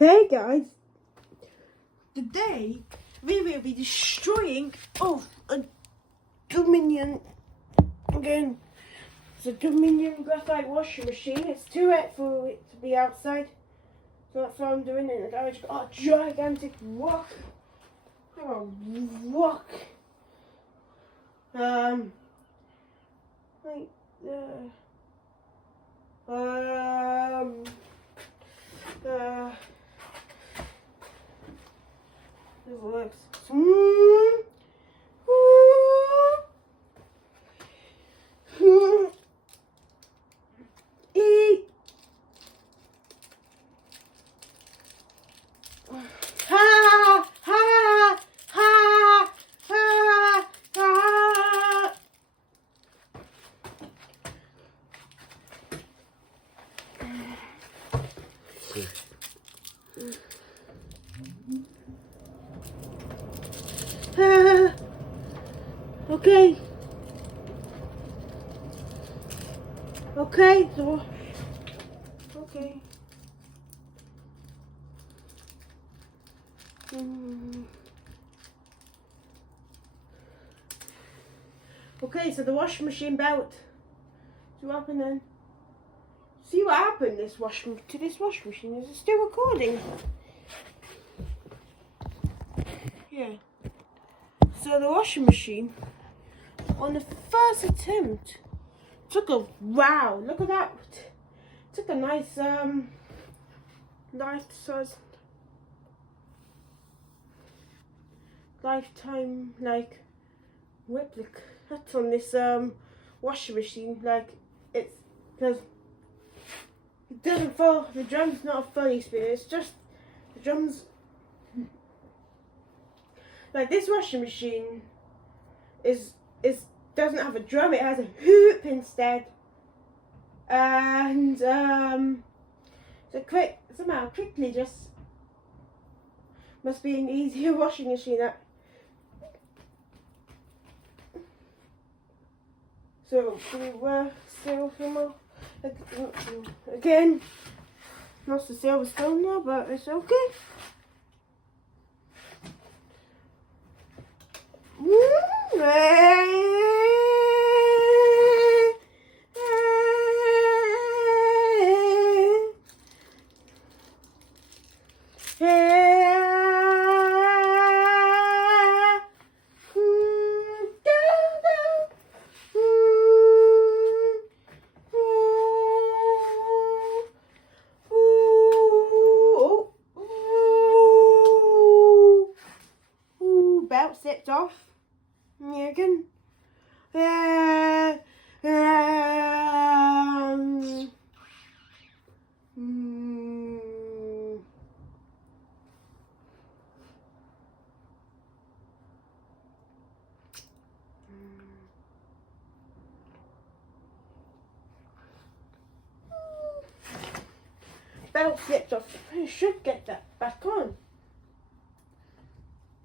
Hey guys, today we will be destroying a Dominion again. It's a Dominion graphite washing machine. It's too wet for it to be outside, so that's why I'm doing it in the garage. Got a gigantic rock. Like it works. Okay. Okay, so okay. Okay, so the washing machine belt. So what happened then? See what happened to this washing machine? Is it still recording? Yeah. So the washing machine, on the first attempt, took a wow. Look at that. Took a nice lifetime like replica. That's on this washing machine. Like it's because it doesn't fall. The drum's not a funny spin. It's just the drums. Like this washing machine is doesn't have a drum, it has a hoop instead. And so somehow quickly just must be an easier washing machine. So we were still more again. Not the silver stone now, but it's okay. Belt slipped off. Yeah, again. Belt slipped off. I should get that back on.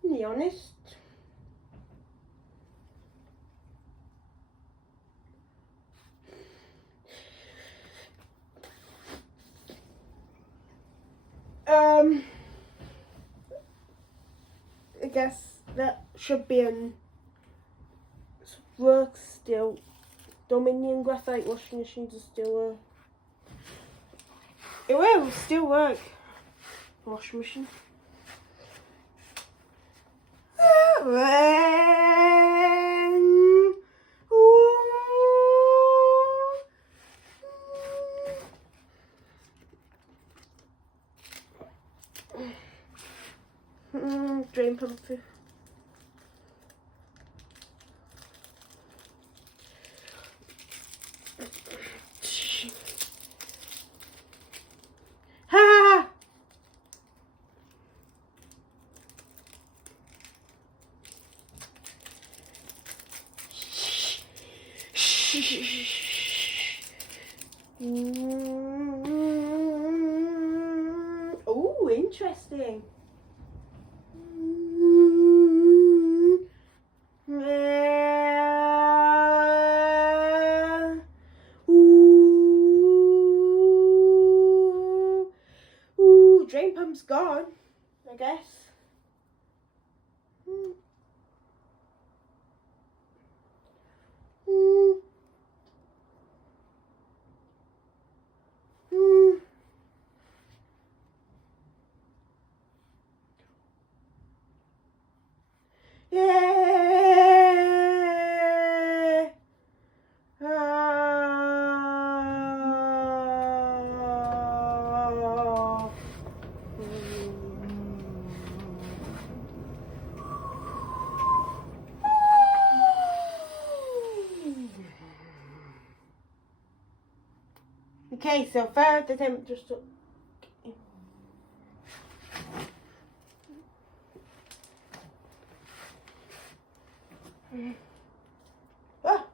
To be honest. I guess that should be an works still. Dominion graphite washing machines are still it will still work. Washing machine. Drain pump. Ha! Oh, interesting. Drain pump problem's gone, I guess. Yeah. Okay, so far the temperature just ah.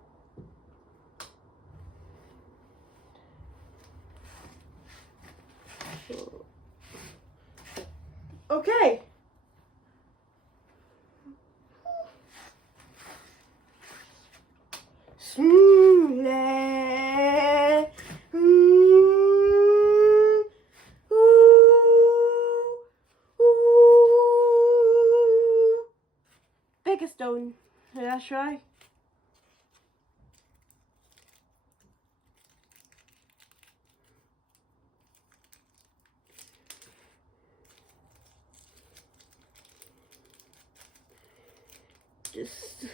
Okay. Smoothly. Bigger stone. That's right. Just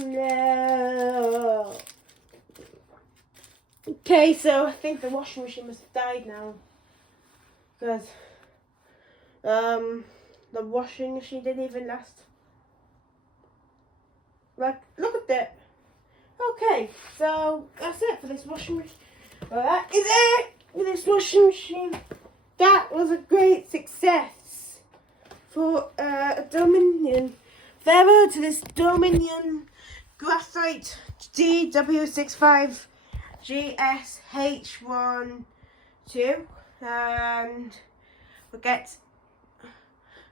no. Okay, so I think the washing machine must have died now, because the washing machine didn't even last. Like, look at that. Okay, so that's it for this washing machine. Well, that is it for this washing machine. That was a great success for a Dominion. Farewell to this Dominion Graphite D83F8207H7G and we'll get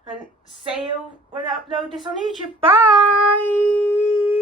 and sale when I upload this on YouTube. Bye!